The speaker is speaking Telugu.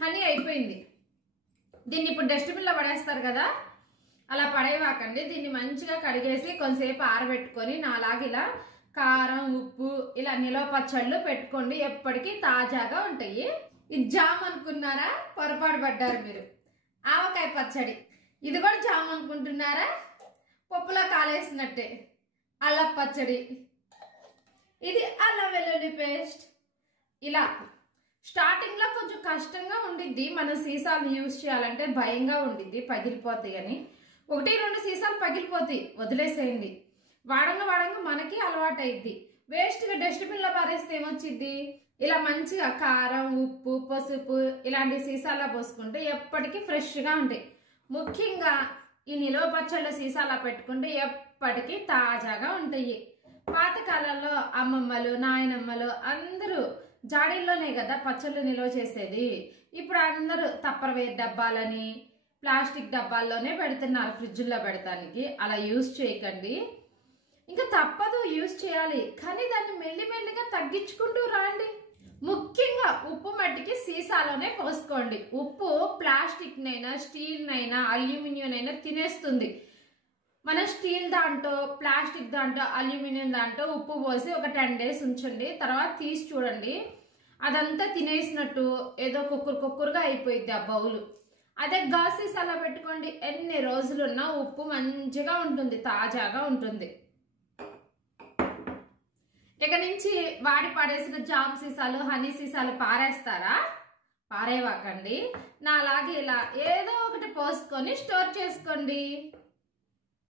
హనీ అయిపోయింది. దీన్ని ఇప్పుడు డస్ట్బిన్లో పడేస్తారు కదా, అలా పడేవాకండి. దీన్ని మంచిగా కడిగేసి కొంతసేపు ఆరబెట్టుకొని నాలాగా ఇలా కారం ఉప్పు ఇలా నిలవ పచ్చళ్ళు పెట్టుకోండి, ఎప్పటికీ తాజాగా ఉంటాయి. ఇది జామ్ అనుకున్నారా? పొరపాటు పడ్డారు మీరు. ఆవకాయ పచ్చడి, ఇది కూడా జామ్ అనుకుంటున్నారా? పప్పులో కాలేసినట్టే. అల్లం పచ్చడి, ఇది అల్లం వెల్లుల్లి పేస్ట్. ఇలా స్టార్టింగ్ లో కొంచెం కష్టంగా ఉండిద్ది, మన సీసాలు యూజ్ చేయాలంటే భయంగా ఉండిద్ది పగిలిపోతాయి అని. 1-2 సీసాలు పగిలిపోతాయి, వదిలేసేయండి. వాడంగా మనకి అలవాటు అయింది. వేస్ట్ గా డస్ట్బిన్ లో పారేస్తే ఏమొచ్చిద్ది? ఇలా మంచిగా కారం ఉప్పు పసుపు ఇలాంటి సీసాలా పోసుకుంటే ఎప్పటికీ ఫ్రెష్ గా ఉంటాయి. ముఖ్యంగా ఈ నిలువ పచ్చళ్ళ సీసాలా పెట్టుకుంటే ఎప్పటికీ తాజాగా ఉంటాయి. పాతకాలంలో అమ్మమ్మలు నాయనమ్మలు అందరూ జాడీల్లోనే కదా పచ్చళ్ళు నిల్వ చేసేది. ఇప్పుడు అందరూ తప్పరవేర్ డబ్బాలని ప్లాస్టిక్ డబ్బాల్లోనే పెడుతున్నారు ఫ్రిడ్జ్లో పెడతానికి. అలా యూజ్ చేయకండి. ఇంకా తప్పదు, యూజ్ చేయాలి, కానీ దాన్ని మెల్లిమెల్లిగా తగ్గించుకుంటూ రాండి. ముఖ్యంగా ఉప్పు మట్టికి సీసాలోనే పోసుకోండి. ఉప్పు ప్లాస్టిక్ నైనా స్టీల్ నైనా అల్యూమినియం అయినా తినేస్తుంది. మన స్టీల్ దాంట్లో ప్లాస్టిక్ దాంట్లో అల్యూమినియం దాంట్లో ఉప్పు పోసి ఒక 10 days ఉంచండి. తర్వాత తీసి చూడండి, అదంతా తినేసినట్టు ఏదో కుక్కురుగా అయిపోయింది ఆ బౌలు. అదే గాజు సీసాలో పెట్టుకోండి, ఎన్ని రోజులున్నా ఉప్పు మంచిగా ఉంటుంది, తాజాగా ఉంటుంది. ఇక నుంచి వాడి పడేసిన జామ్ సీసాలు హనీ సీసాలు పారేస్తారా? పారేవాకండి. నాలాగే ఇలా ఏదో ఒకటి పోసుకొని స్టోర్ చేసుకోండి.